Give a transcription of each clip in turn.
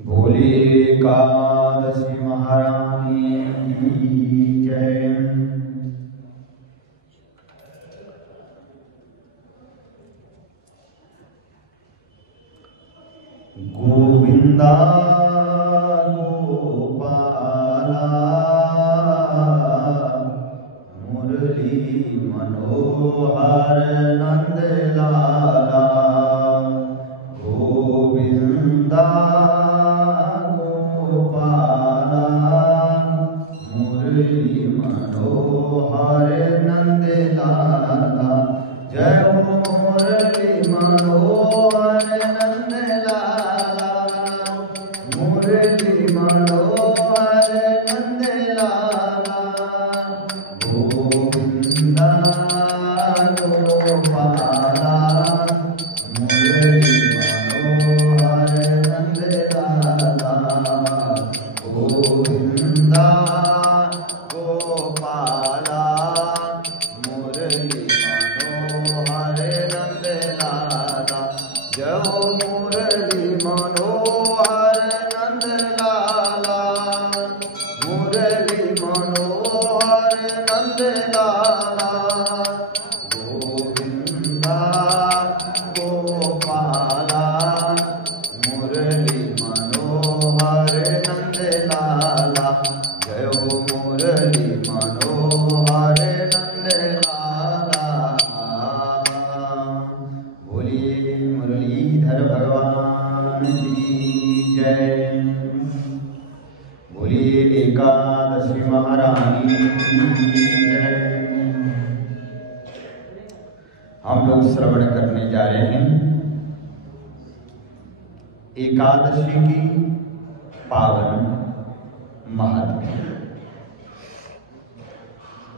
भोले एकादशी महारानी की जय। गोविंदा गोपाला मुरली मनोहर नंद लाला। गोविंदा गोपाला मुरली मनोहर नंद लाला। जय हो मुरली मनोहर नंद लाला। मुरली मनोहर नंद लाला। गोविंदा गोपाला मुरली मनोहर नंद लाला। गोविंदा गोपाला मुरली मनोहर नंद लाला। जय हो मुरली मनोहर नंद लाला। मुरली मनोहर नंद लाला। गोविंदा गोपाला मुरली मनोहर नंद लाला। जय हो मुरली मनोहर नंद लाला। बोलिए मुरलीधर भगवान की जय। बोलिए एकादशी महारानी की जय। हम लोग श्रवण करने जा रहे हैं एकादशी की पावन महत्व।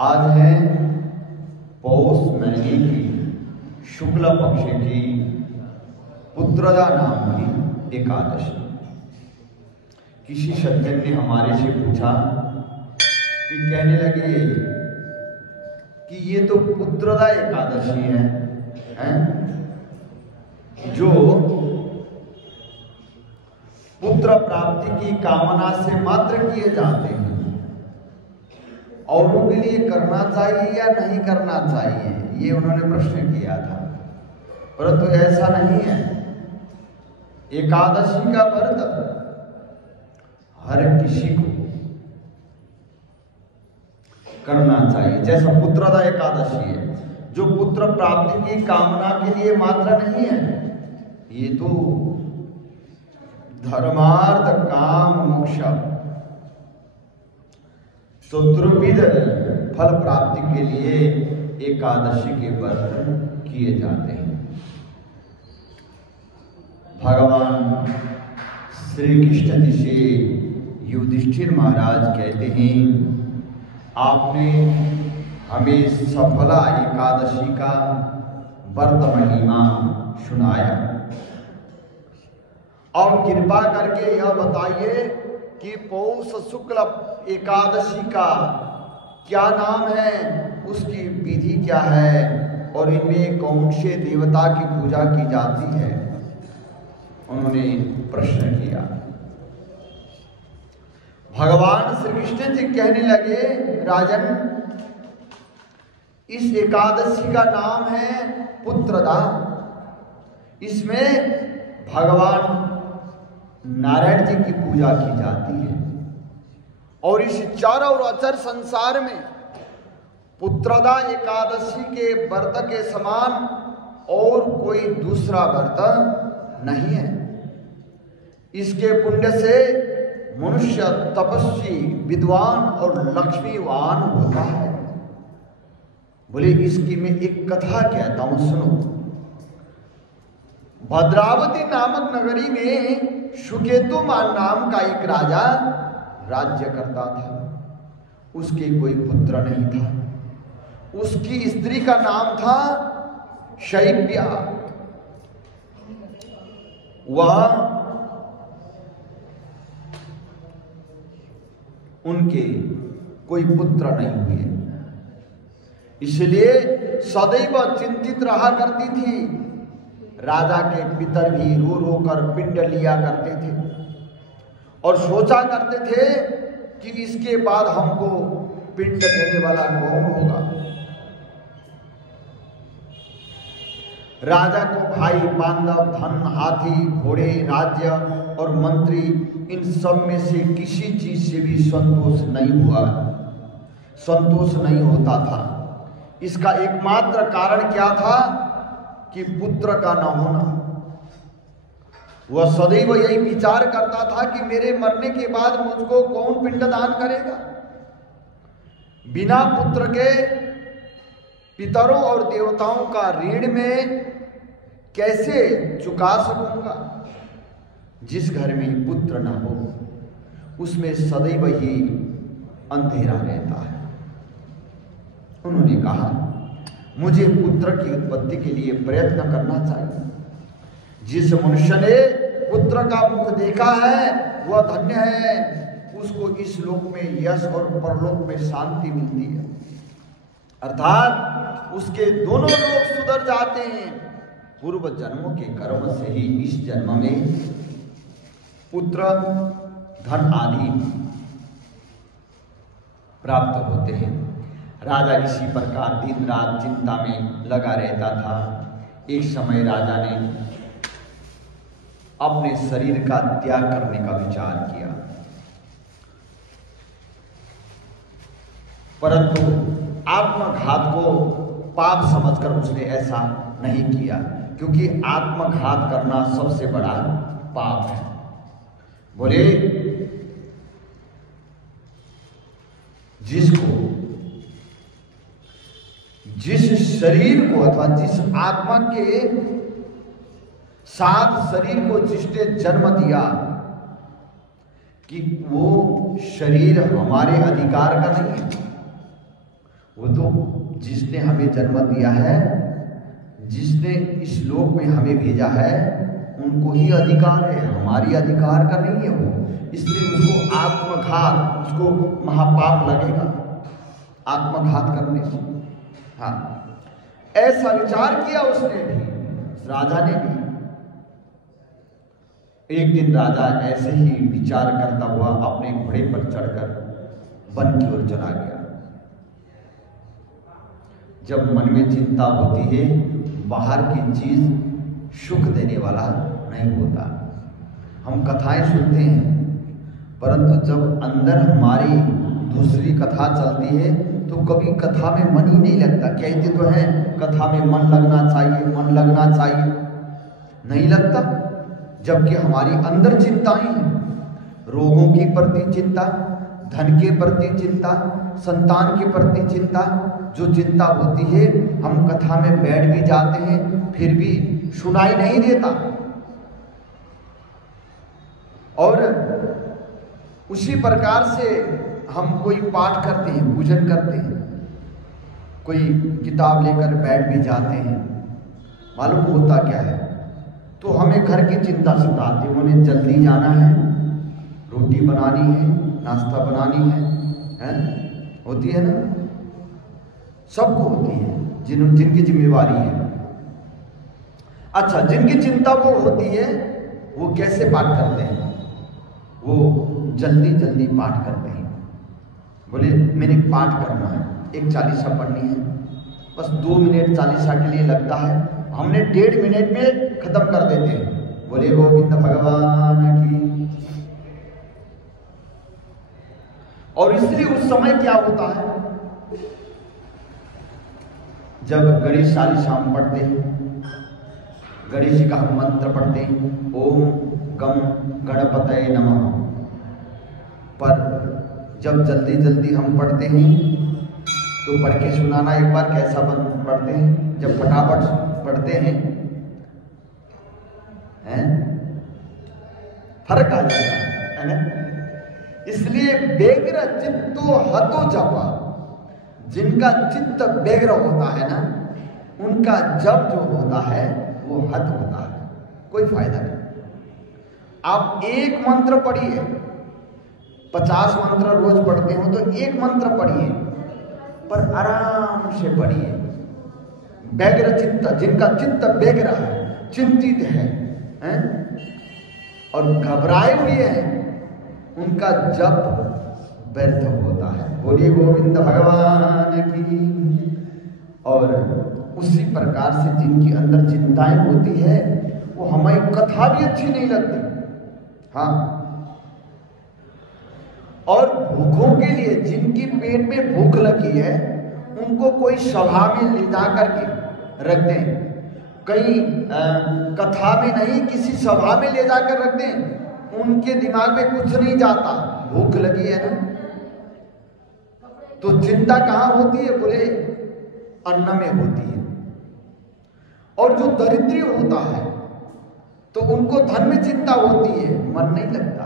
आज है पौष महीने की शुक्ल पक्ष की पुत्रदा नाम की एकादशी। किसी सज्जन ने हमारे से पूछा कि कहने लगे कि ये तो पुत्रदा एकादशी है, जो पुत्र प्राप्ति की कामना से मात्र किए जाते हैं। औरों के लिए करना चाहिए या नहीं करना चाहिए, ये उन्होंने प्रश्न किया था। परंतु ऐसा नहीं है। एकादशी का व्रत हर किसी को करना चाहिए। जैसा पुत्रदा एकादशी है, जो पुत्र प्राप्ति की कामना के लिए मात्र नहीं है, ये तो धर्मार्थ काम मोक्ष चतुर्विध फल प्राप्ति के लिए एकादशी के व्रत किए जाते हैं। भगवान श्री कृष्ण जी से युधिष्ठिर महाराज कहते हैं, आपने हमें सफला एकादशी का व्रत महिमा सुनाया, और कृपा करके यह बताइए कि पौष शुक्ल एकादशी का क्या नाम है, उसकी विधि क्या है, और इनमें कौन से देवता की पूजा की जाती है। उन्होंने प्रश्न किया। भगवान श्री कृष्ण जी कहने लगे, राजन, इस एकादशी का नाम है पुत्रदा। इसमें भगवान नारायण जी की पूजा की जाती है, और इस चारों और अचर संसार में पुत्रदा एकादशी के व्रत के समान और कोई दूसरा व्रत नहीं है। इसके पुण्य से मनुष्य तपस्वी, विद्वान और लक्ष्मीवान होता है। बोले, इसकी मैं एक कथा कहता हूं, सुनो। भद्रावती नामक नगरी में सुकेतुमान नाम का एक राजा राज्य करता था। उसके कोई पुत्र नहीं था। उसकी स्त्री का नाम था शैव्या। वह उनके कोई पुत्र नहीं हुए, इसलिए सदैव चिंतित रहा करती थी। राजा के पितर भी रो रो कर पिंड लिया करते थे, और सोचा करते थे कि इसके बाद हमको पिंड देने वाला कौन होगा। राजा को भाई बांधव, धन, हाथी, घोड़े, राज्य और मंत्री, इन सब में से किसी चीज से भी संतोष नहीं हुआ, संतोष नहीं होता था। इसका एकमात्र कारण क्या था कि पुत्र का न होना। वह सदैव यही विचार करता था कि मेरे मरने के बाद मुझको कौन पिंडदान करेगा। बिना पुत्र के पितरों और देवताओं का ऋण में कैसे चुका सकूंगा। जिस घर में पुत्र न हो उसमें सदैव ही अंधेरा रहता है। उन्होंने कहा मुझे पुत्र की उत्पत्ति के लिए प्रयत्न करना चाहिए। जिस मनुष्य ने पुत्र का मुख देखा है वह धन्य है, उसको इस लोक में यश और परलोक में शांति मिलती है। अर्थात उसके दोनों लोक सुधर जाते हैं। पूर्व जन्मों के कर्म से ही इस जन्म में पुत्र, धन आदि प्राप्त होते हैं। राजा इसी प्रकार दिन रात चिंता में लगा रहता था। एक समय राजा ने अपने शरीर का त्याग करने का विचार किया, परंतु आत्मघात को पाप समझकर उसने ऐसा नहीं किया, क्योंकि आत्मघात करना सबसे बड़ा पाप है। बोले जिस शरीर को अथवा जिस आत्मा के साथ शरीर को जिसने जन्म दिया कि वो शरीर हमारे अधिकार का नहीं है। वो तो जिसने हमें जन्म दिया है, जिसने इस लोक में हमें भेजा है, उनको ही अधिकार है, हमारी अधिकार का नहीं है वो। इसलिए उसको आत्मघात, उसको महापाप लगेगा आत्मघात करने से। हाँ, ऐसा विचार किया उसने भी, राजा ने भी। एक दिन राजा ऐसे ही विचार करता हुआ अपने घोड़े पर चढ़कर वन की ओर चला गया। जब मन में चिंता होती है, बाहर की चीज सुख देने वाला नहीं होता। हम कथाएं सुनते हैं, परंतु जब अंदर हमारी दूसरी कथा चलती है तो कभी कथा में मन ही नहीं लगता। कहते तो हैं कथा में मन लगना चाहिए, मन लगना चाहिए, नहीं लगता। जबकि हमारी अंदर चिंताएं हैं, रोगों के प्रति चिंता, धन के प्रति चिंता, संतान के प्रति चिंता। जो चिंता होती है, हम कथा में बैठ भी जाते हैं फिर भी सुनाई नहीं देता। और उसी प्रकार से हम कोई पाठ करते हैं, पूजन करते हैं, कोई किताब लेकर बैठ भी जाते हैं, मालूम होता क्या है, तो हमें घर की चिंता सताती है। उन्हें जल्दी जाना है, रोटी बनानी है, नाश्ता बनानी है? होती है ना, सबको होती है, जिनकी जिम्मेवारी है। अच्छा, जिनकी चिंता वो होती है वो कैसे पाठ करते हैं? वो जल्दी जल्दी पाठ करते हैं। बोले मैंने पाठ करना है, एक चालीसा पढ़नी है, बस 2 मिनट चालीसा के लिए लगता है, हमने 1.5 मिनट में खत्म कर देते हैं। बोले गोविंद भगवान की। और इसलिए उस समय क्या होता है, जब गणेश चालीसा हम पढ़ते हैं, गणेश जी का हम मंत्र पढ़ते हैं, ओम गम गणपतये नमः, पर जब जल्दी जल्दी हम पढ़ते हैं तो पढ़ के सुनाना एक बार कैसा पढ़ते हैं, जब फटाफट पढ़ते हैं फर्क आ जाता है ना। इसलिए व्यग्र चित्तो हतो जपा, जिनका चित्त व्यग्र होता है ना, उनका जप जो होता है वो हत होता है, कोई फायदा नहीं। आप एक मंत्र पढ़िए, 50 मंत्र रोज पढ़ते हो तो एक मंत्र पढ़िए, पर आराम से पढ़िए। व्यग्र चित्त, जिनका चित्त व्यग्र है, चिंतित है और घबराए हुए हैं, उनका जप व्यर्थ होता है। बोलिए गोविंद भगवान की। और उसी प्रकार से जिनकी अंदर चिंताएं होती है वो हमारी कथा भी अच्छी नहीं लगती। हाँ, और भूखों के लिए, जिनकी पेट में भूख लगी है, उनको कोई सभा में ले जा करके रख दें, कहीं कथा में नहीं किसी सभा में ले जाकर रख दें, उनके दिमाग में कुछ नहीं जाता, भूख लगी है ना। तो चिंता कहाँ होती है? बोले अन्न में होती है। और जो दरिद्री होता है तो उनको धन में चिंता होती है, मन नहीं लगता।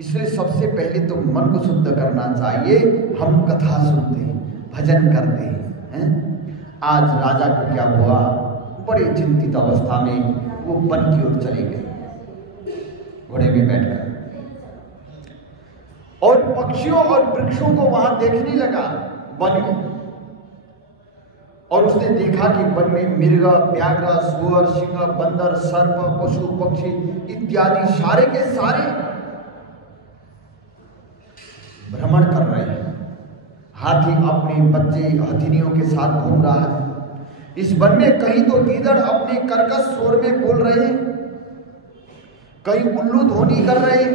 इसलिए सबसे पहले तो मन को शुद्ध करना चाहिए। हम कथा सुनते हैं, भजन करते हैं। आज राजा को क्या हुआ, बड़े चिंतित अवस्था में वो वन की ओर चले गए घोड़े में बैठकर, और पक्षियों और वृक्षों को वहां देखने लगा वन में। और उसने देखा कि वन में मृग, व्याघ्र, सुअर, सिंह, बंदर, सर्प, पशु पक्षी इत्यादि सारे के सारे भ्रमण कर रहे हैं। हाथी अपने बच्चे हथिनियों के साथ घूम रहा है। इस वन में कहीं तो गीदड़ अपने कर्कश स्वर में बोल रहे हैं, कहीं उल्लू ध्वनि कर रहे हैं।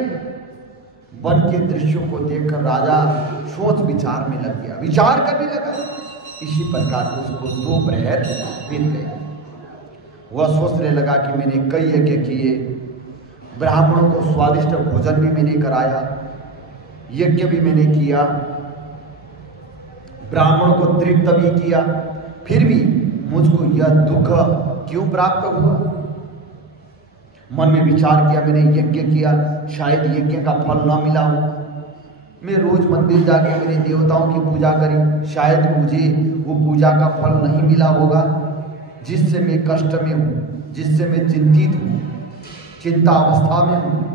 वन के दृश्यों को देखकर राजा सोच विचार में लग गया, विचार करने लगा। इसी प्रकार उसको 2 प्रहर बीत गए। वह सोचने लगा कि मैंने कई यज्ञ किए, ब्राह्मणों को स्वादिष्ट भोजन भी मैंने कराया, यज्ञ भी मैंने किया, ब्राह्मणों को तृप्त भी किया, फिर भी मुझको यह दुख क्यों प्राप्त हुआ? मन में विचार किया, मैंने यज्ञ किया, शायद यज्ञ का फल न मिला हो। मैं रोज मंदिर जाके मेरे देवताओं की पूजा करी, शायद मुझे वो पूजा का फल नहीं मिला होगा, जिससे मैं कष्ट में हूँ, जिससे मैं चिंतित हूँ, चिंता अवस्था में हूँ।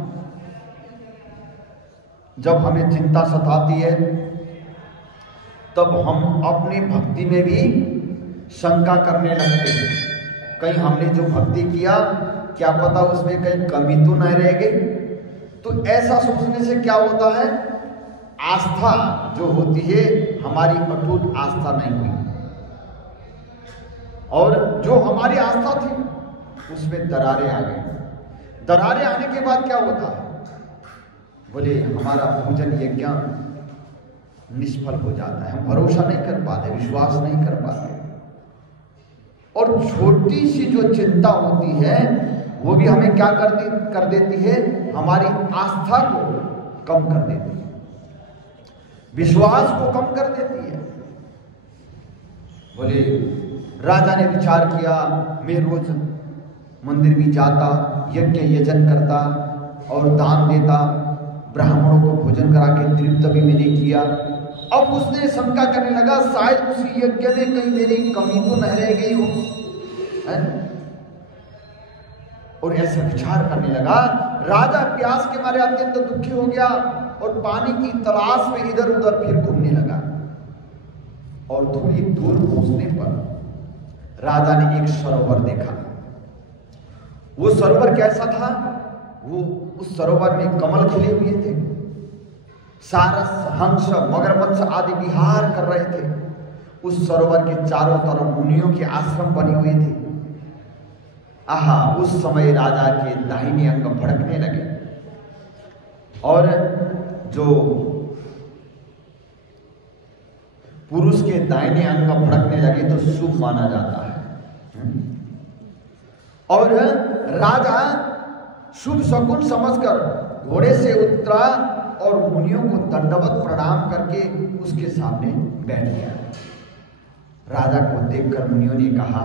जब हमें चिंता सताती है तब हम अपनी भक्ति में भी शंका करने लगते हैं। कहीं हमने जो भक्ति किया, क्या पता उसमें कहीं कमी तो न रह गई। तो ऐसा सोचने से क्या होता है, आस्था जो होती है हमारी अटूट आस्था नहीं हुई, और जो हमारी आस्था थी उसमें दरारें आ गई। दरारें आने के बाद क्या होता है? बोले हमारा पूजन यज्ञ निष्फल हो जाता है, हम भरोसा नहीं कर पाते, विश्वास नहीं कर पाते। और छोटी सी जो चिंता होती है वो भी हमें क्या कर देती है, हमारी आस्था को कम कर देती है, विश्वास को कम कर देती है। बोले राजा ने विचार किया, मैं रोज मंदिर भी जाता, यज्ञ यजन करता और दान देता, ब्राह्मणों को भोजन करा के तृप्त भी मैंने किया। अब उसने शंका करने लगा, शायद उसी यज्ञ में कहीं मेरी कमी तो न रह गई हो, है? और ऐसा विचार करने लगा। राजा प्यास के मारे अत्यंत दुखी हो गया और पानी की तलाश में इधर उधर फिर घूमने लगा। और थोड़ी दूर पहुंचने पर राजा ने एक सरोवर देखा। वो सरोवर कैसा था? वो उस सरोवर में कमल खिले हुए थे, सारस, हंस, मगरमच्छ आदि विहार कर रहे थे। उस सरोवर के चारों तरफ मुनियों के आश्रम बने हुए थे। आहा, उस समय राजा के दाहिने अंग भड़कने लगे, और जो पुरुष के दाहिने अंग भड़कने लगे तो शुभ माना जाता है। और राजा शुभ शकुन समझकर घोड़े से उतरा और मुनियों को दंडवत प्रणाम करके उसके सामने बैठ गया। राजा को देखकर मुनियों ने कहा,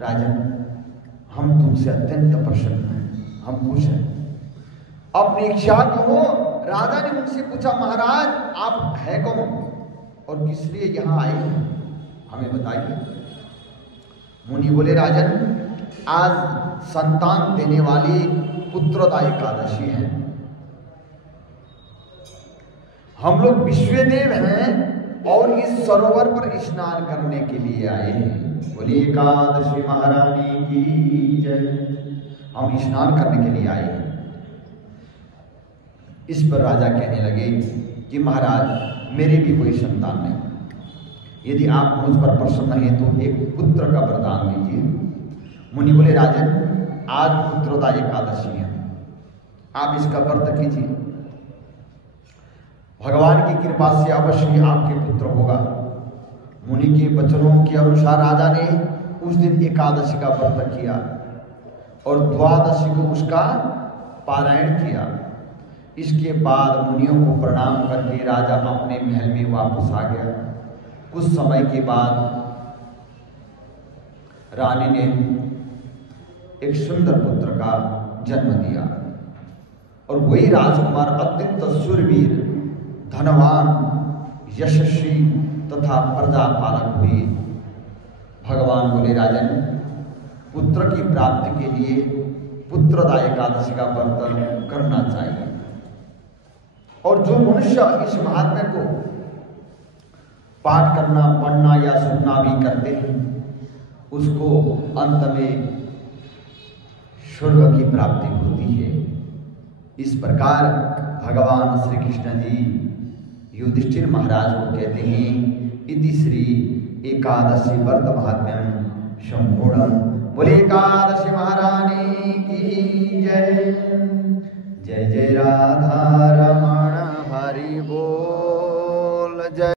राजन, हम तुमसे अत्यंत प्रसन्न हैं, हम खुश हैं, अपनी इच्छा कहो। राजा ने उनसे पूछा, महाराज आप है कौन और किस लिए यहाँ आए हैं, हमें बताइए। मुनि बोले, राजन, आज संतान देने वाली पुत्रदा एकादशी है, हम लोग विश्वदेव हैं और इस सरोवर पर स्नान करने के लिए आए हैं। बोलिए एकादशी महारानी की जय। हम स्नान करने के लिए आए हैं। इस पर राजा कहने लगे कि महाराज मेरी भी कोई संतान नहीं, यदि आप मुझ पर प्रसन्न हैं तो एक पुत्र का वरदान दीजिए। मुनि बोले राजन आज पुत्रदा एकादशी है, आप इसका व्रत कीजिए, भगवान की कृपा से अवश्य ही आपके पुत्र होगा। मुनि के वचनों के अनुसार राजा ने उस दिन एकादशी का व्रत किया और द्वादशी को उसका पारायण किया। इसके बाद मुनियों को प्रणाम करके राजा अपने महल में वापस आ गया। कुछ समय के बाद रानी ने एक सुंदर पुत्र का जन्म दिया और वही राजकुमार अत्यंत शूरवीर, धनवान, यशस्वी तथा प्रजापालक हुए। भगवान बोले राजन पुत्र की प्राप्ति के लिए पुत्रदा एकादशी का व्रत करना चाहिए और जो मनुष्य इस महात्म्य को पाठ करना, पढ़ना या सुनना भी करते हैं उसको अंत में स्वर्ग की प्राप्ति होती है। इस प्रकार भगवान श्री कृष्ण जी युधिष्ठिर महाराज को कहते हैं इति श्री एकादशी व्रत महात्म्यम संपूर्णम। बोले एकादशी महारानी की जय। जय जय राधा रमण हरि बोल।